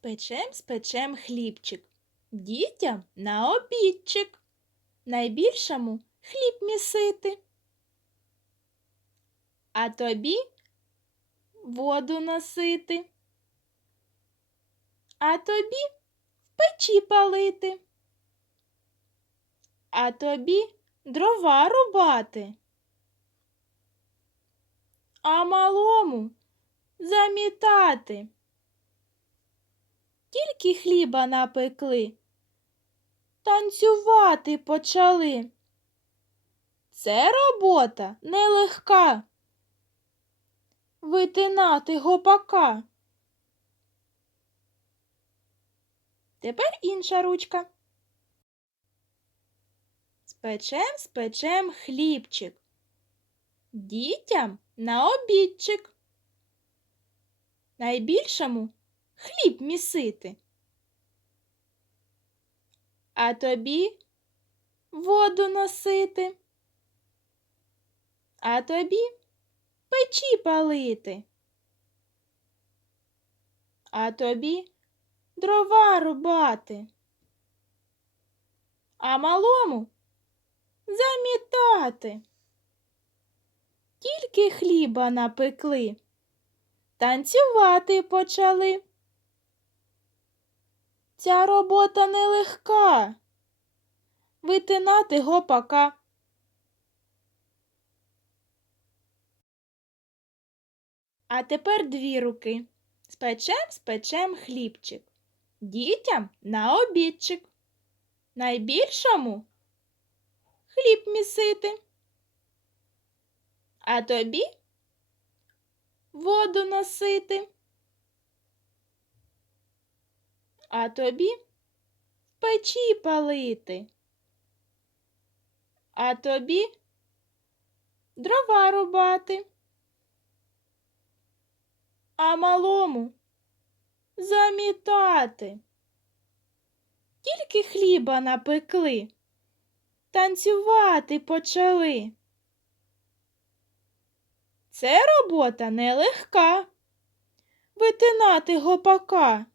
Спечем, спечем хлібчик. Дітям на обідчик. Найбільшому хліб місити. А тобі воду носити. А тобі в печі палити. А тобі дрова рубати. А малому замітати. Тільки хліба напекли, танцювати почали. Це робота нелегка. Витинати гопака. Тепер інша ручка. Спечем, спечем хлібчик. Дітям на обідчик. Найбільшому хліб місити. А тобі воду носити. А тобі печі палити. А тобі дрова рубати. А малому замітати. Тільки хліба напекли, танцювати почали. Ця робота нелегка. Витинати гопака. А тепер дві руки. Спечем, спечем хлібчик. Дітям на обідчик. Найбільшому хліб місити. А тобі воду носити. А тобі в печі палити. А тобі дрова рубати. А малому замітати. Тільки хліба напекли, танцювати почали. Це робота нелегка. Витинати гопака.